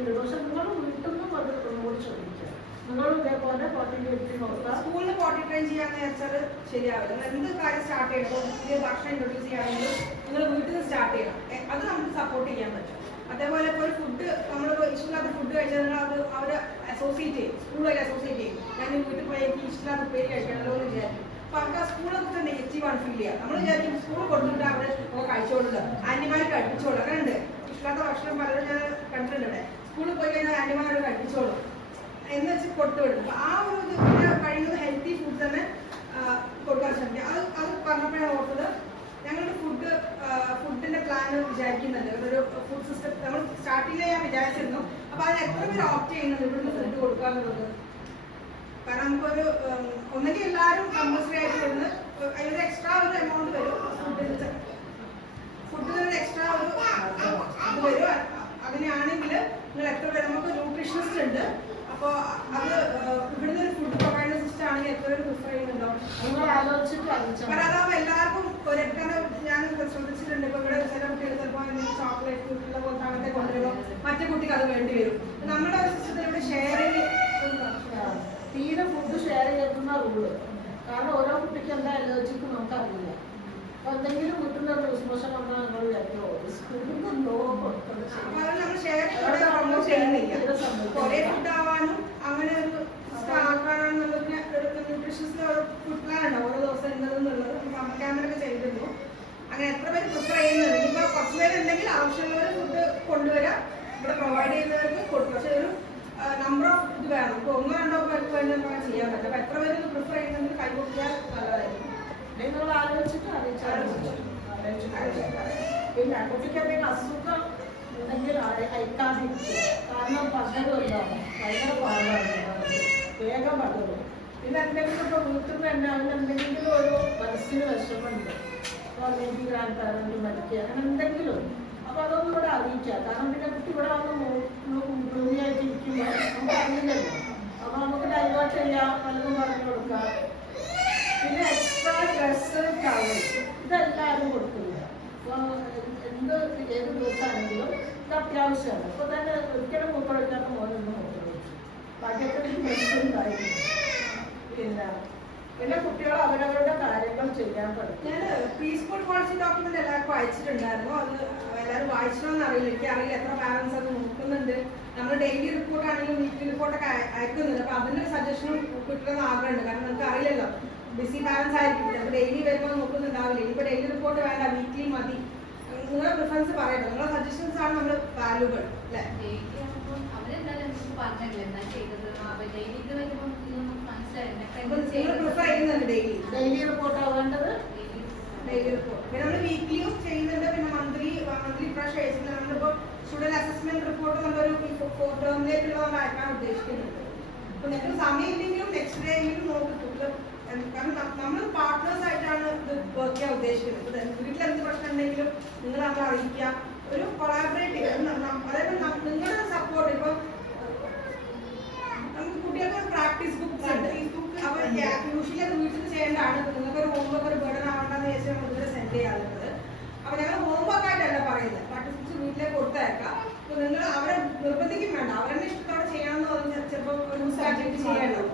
മൈൻഡിലിടും. പക്ഷെ നിങ്ങൾ വീട്ടിൽ നിന്നും അത് ഒന്നുകൂടി ശ്രദ്ധിക്കുക. നിങ്ങൾ ഇതേപോലെ പോട്ടി ട്രെയിൻ നോക്കുക. സ്കൂളിൽ പോട്ടി ട്രെയിൻ ചെയ്യാന്ന് വെച്ചാൽ ശരിയാവില്ല. നിങ്ങൾ എന്ത് കാര്യം സ്റ്റാർട്ട് ചെയ്യണം, പുതിയ ഭക്ഷണം ഇൻട്രൊഡ്യൂസ് ചെയ്യുകയാണെങ്കിൽ നിങ്ങൾ വീട്ടിൽ നിന്ന് സ്റ്റാർട്ട് ചെയ്യണം. അത് നമുക്ക് സപ്പോർട്ട് ചെയ്യാൻ പറ്റും. അതേപോലെ ഇപ്പോൾ ഒരു ഫുഡ് നമ്മളിപ്പോൾ ഇഷ്ടമില്ലാത്ത ഫുഡ് കഴിച്ചാൽ നിങ്ങൾ അത് അവരെ അസോസിയേറ്റ് ചെയ്യും, സ്കൂളുമായി അസോസിയേറ്റ് ചെയ്യും. ഞാൻ വീട്ടിൽ പോയി എനിക്ക് ഇഷ്ടമില്ലാത്ത പേര് കഴിക്കണമല്ലോ എന്ന് വിചാരിക്കും. അപ്പൊ അവർക്ക് ആ സ്കൂളൊക്കെ നെഗറ്റീവാണ് ഫീൽ ചെയ്യുക. നമ്മൾ വിചാരിക്കും സ്കൂൾ കൊടുത്തിട്ട് അവർ കഴിച്ചോളുക, ആന്റിമാർ കഴിപ്പിച്ചോളൂ. അങ്ങനെ ഉണ്ട്, ഇഷ്ടമില്ലാത്ത ഭക്ഷണം പലരും ഞാൻ കണ്ടിട്ടുണ്ട്. ഇവിടെ സ്കൂളിൽ പോയി കഴിഞ്ഞാൽ ആന്റിമാരോട് കഴിപ്പിച്ചോളും എന്ന് വെച്ച് കൊടുത്തുവിടും. അപ്പൊ ആ ഒരു ഇത് കഴിയുന്നത് ഹെൽത്തി ഫുഡ് തന്നെ കൊടുക്കാൻ ശ്രമിക്കുക. അത് പറഞ്ഞപ്പോഴാണ് ഓർത്തത്, ഞങ്ങളുടെ ഫുഡിന്റെ പ്ലാൻ വിചാരിക്കുന്നുണ്ട്. ഒരു ഫുഡ് സിസ്റ്റം നമ്മൾ സ്റ്റാർട്ടിങ്ങിൽ ഞാൻ വിചാരിച്ചിരുന്നു. അപ്പൊ അതിന് എത്ര പേര് ഓപ്റ്റ് ചെയ്യുന്നുണ്ട് ഇവിടുന്ന് ഫുഡ് കൊടുക്കുക എന്നുള്ളത്. കാരണം നമുക്കൊരു ഒന്നെങ്കിൽ എല്ലാവരും കമ്പൽസറി ആയിട്ട് വരുന്നത് അതിനൊരു എക്സ്ട്രാ ഒരു എമൗണ്ട് വരും. ഫുഡിന് ഒരു എക്സ്ട്രാ ഒരു ഇത് വരും. അതിനാണെങ്കിൽ നിങ്ങൾ എത്ര പേര്, നമുക്ക് ന്യൂട്രീഷനിസ്റ്റ് ഉണ്ട്. അപ്പോൾ അത് ഇവിടുന്ന് ഒരു ഫുഡ് പ്രൊവൈഡ് സിസ്റ്റം ആണെങ്കിൽ എത്ര പേര് പ്രിഫർ ചെയ്യുന്നുണ്ടോ കാരണം അതാവുമ്പോൾ എല്ലാവർക്കും ഒരെക്കാണ്. ഞാൻ ശ്രദ്ധിച്ചിട്ടുണ്ട്, ഇപ്പൊ ഇവിടെ ചില കുട്ടികൾ ചിലപ്പോൾ ചോക്ലേറ്റ് കുട്ടികളെ പോലത്തെ അങ്ങനത്തെ കൊണ്ടുവരുമ്പോൾ മറ്റേ കുട്ടിക്ക് അത് വേണ്ടി വരും. നമ്മുടെ ഒരു സിസ്റ്റത്തിൽ ഇവിടെ ഷെയറിങ് തീരെ ഫുഡ് ഷെയർ ചെയ്യുന്ന റൂള്. കാരണം ഓരോ കുട്ടിക്ക് എന്താ അലർജിക്ക് നമുക്കറിയില്ല. അപ്പൊ എന്തെങ്കിലും കിട്ടുന്ന ലൂസ് മോഷൻ വന്നാൽ നമ്മൾ വിചാരിക്കും സ്കൂളിൽ നിന്നോ നമ്മൾ ഷെയർ പ്രൊമോട്ട് ചെയ്യുന്നില്ല. ഒരേ ഫുഡ് ആവാനും അങ്ങനെ ഒരു ആക്കാനാണെന്നുള്ളതിന് ന്യൂട്രീഷൻസ് ഫുഡ് പ്ലാൻ ഉണ്ടാവും ഓരോ ദിവസം ഉണ്ടെന്നുള്ളത് സമ്മർ ക്യാമ്പിലൊക്കെ ചെയ്തിരുന്നു. അങ്ങനെ എത്ര പേര് പ്രിഫർ ചെയ്യുന്നുണ്ട്. ഇനിയിപ്പോൾ കുറച്ച് പേരുണ്ടെങ്കിൽ ആവശ്യമുള്ളവർ ഫുഡ് കൊണ്ടുവരാം, ഇവിടെ പ്രൊവൈഡ് ചെയ്യുന്നവർക്ക് കൊടുക്കും. പക്ഷെ ഒരു നമ്പർ ഓഫ് ഇത് വേണം. ഇപ്പോൾ ഒന്നോ രണ്ടോ പേർക്ക് വേണ്ടി നമുക്ക് ചെയ്യാൻ പറ്റും. അപ്പോൾ എത്ര പേര് പ്രിഫർ ചെയ്യുന്നുണ്ടെങ്കിൽ കൈകൊടുക്കാൻ നല്ലതായിരിക്കും. നിങ്ങൾ ആലോചിച്ചിട്ട് അറിയിച്ചാൽ പിന്നെ കുട്ടിക്ക് എന്തെങ്കിലും അസുഖം ഉണ്ടെങ്കിൽ അയക്കാതിരിക്കുക. കാരണം പകരുമല്ലോ, ഭയങ്കര പാടാണ്, വേഗം പകരും. പിന്നെ എന്തെങ്കിലും ഇപ്പോൾ വീട്ടിൽ നിന്ന് തന്നെ അതിന് എന്തെങ്കിലും ഒരു മനസ്സിന് വിഷമമുണ്ട്, അപ്പോൾ അല്ലെങ്കിൽ ഗ്രാൻഡ് പാരന്റ് മരിക്കുക അങ്ങനെ എന്തെങ്കിലും, അപ്പോൾ അതൊന്നും ഇവിടെ അറിയിക്കുക. കാരണം പിന്നെ കുട്ടി ഇവിടെ വന്ന് ഭൂമിയായിട്ട് ഇരിക്കുമ്പോൾ നമുക്ക് അറിയില്ലല്ലോ. അപ്പോൾ നമുക്ക് ഡൈവേർട്ട് ചെയ്യാം, പലതും പറഞ്ഞു കൊടുക്കാം. പിന്നെ എക്സ്ട്രാ ഡ്രസ്സ്, ടവൽസ് ഇതെല്ലാവരും കൊടുക്കില്ല. അപ്പോൾ എന്ത് ഏത് ദിവസമാണെങ്കിലും ഇത് അത്യാവശ്യമാണ്. ഇപ്പോൾ തന്നെ ഒരിക്കലും മൂത്രമൊഴിക്കാത്ത മോനൊന്നും മൂത്രമൊഴിച്ചു, ബാക്കിയൊക്കെ ഡ്രസ്സ് ഉണ്ടായിരുന്നു. പിന്നെ കുട്ടികൾ അവരവരുടെ കാര്യങ്ങൾ ചെയ്യാൻ പഠിക്കും. ഞാൻ പ്രീ സ്കൂൾ പോളിസി ഡോക്യുമെന്റ് എല്ലാവർക്കും അയച്ചിട്ടുണ്ടായിരുന്നു. അത് എല്ലാവരും വായിച്ചണമെന്ന് അറിയില്ല, എനിക്കറിയില്ല എത്ര പാരന്റ്സ് അത് നോക്കുന്നുണ്ട്. നമ്മൾ ഡെയിലി റിപ്പോർട്ട് ആണെങ്കിലും വീക്ക്ലി റിപ്പോർട്ടൊക്കെ അയക്കുന്നുണ്ട്. അപ്പോൾ അതിൻ്റെ സജഷനും കിട്ടണമെന്ന് ആഗ്രഹമുണ്ട്. കാരണം നമുക്ക് അറിയില്ലല്ലോ, ബിസി പാരന്റ്സ് ആയിരിക്കും, ചിലപ്പോൾ ഡെയിലി വരുമ്പോൾ നോക്കുന്നുണ്ടാവില്ല. ഇനിയിപ്പോൾ ഡെയിലി റിപ്പോർട്ട് വേണ്ട, വീക്ക്ലി മതി. നിങ്ങളുടെ പ്രിഫറൻസ് പറയട്ടെ, നിങ്ങളുടെ സജഷൻസ് ആണ് നമ്മൾ വാല്യൂബിൾ അല്ലേ? ഡെയിലി റിപ്പോർട്ടാണ് വേണ്ടത്. ഡെയിലി റിപ്പോർട്ട് പിന്നെ നമ്മൾ വീക്ക്ലിയും ചെയ്യുന്നുണ്ട്. പിന്നെ മന്ത്ലി പ്രാവശ്യം അയച്ചിട്ടുണ്ട്. നമ്മളിപ്പോൾ സ്റ്റുഡന്റ് അസസ്മെന്റ് റിപ്പോർട്ട് നമ്മളൊരു ടേമിലേക്കുള്ള നമ്മൾ അയക്കാൻ ഉദ്ദേശിക്കുന്നുണ്ട്. അപ്പോൾ നിങ്ങൾക്ക് സമയമില്ലെങ്കിലും നെക്സ്റ്റ് ഡേ എങ്കിലും നോക്കിട്ടുള്ളൂ. കാരണം നമ്മൾ പാർട്ട്നേഴ്സ് ആയിട്ടാണ് ഇത് വർക്ക് ചെയ്യാൻ ഉദ്ദേശിക്കുന്നത്. വീട്ടിൽ എന്ത് പ്രശ്നം ഉണ്ടെങ്കിലും നിങ്ങൾ നമ്മളെ അറിയിക്കുക, ഒരു കൊളാബറേറ്റ്. അതേപോലെ നിങ്ങളുടെ സപ്പോർട്ട്. ഇപ്പോൾ നമുക്ക് കുട്ടികൾക്ക് പ്രാക്ടീസ് ബുക്സ് ഉണ്ട്. അപ്പോൾ യൂഷ്വലി അത് വീട്ടിൽ ചെയ്യേണ്ടതാണ്. നിങ്ങൾക്ക് ഒരു ഹോംവർക്ക് ഒരു ബേർഡൻ ആവണ്ടെന്ന് വിചാരിച്ചാൽ നമ്മൾ ഇതുവരെ സെൻഡ് ചെയ്യാറുള്ളത്. അപ്പോൾ ഞങ്ങൾ ഹോംവർക്ക് ആയിട്ടല്ല പറയുന്നത്, പ്രാക്ടീസ് ബുക്സ് വീട്ടിലേക്ക് കൊടുത്തയക്കാം. അപ്പോൾ നിങ്ങൾ അവരെ നിർബന്ധിക്കും വേണ്ട, അവരുടെ ഇഷ്ടത്തോടെ ചെയ്യാമെന്ന് പറഞ്ഞാൽ ചിലപ്പോൾ ഒരു ആക്ടിവിറ്റി ചെയ്യണം.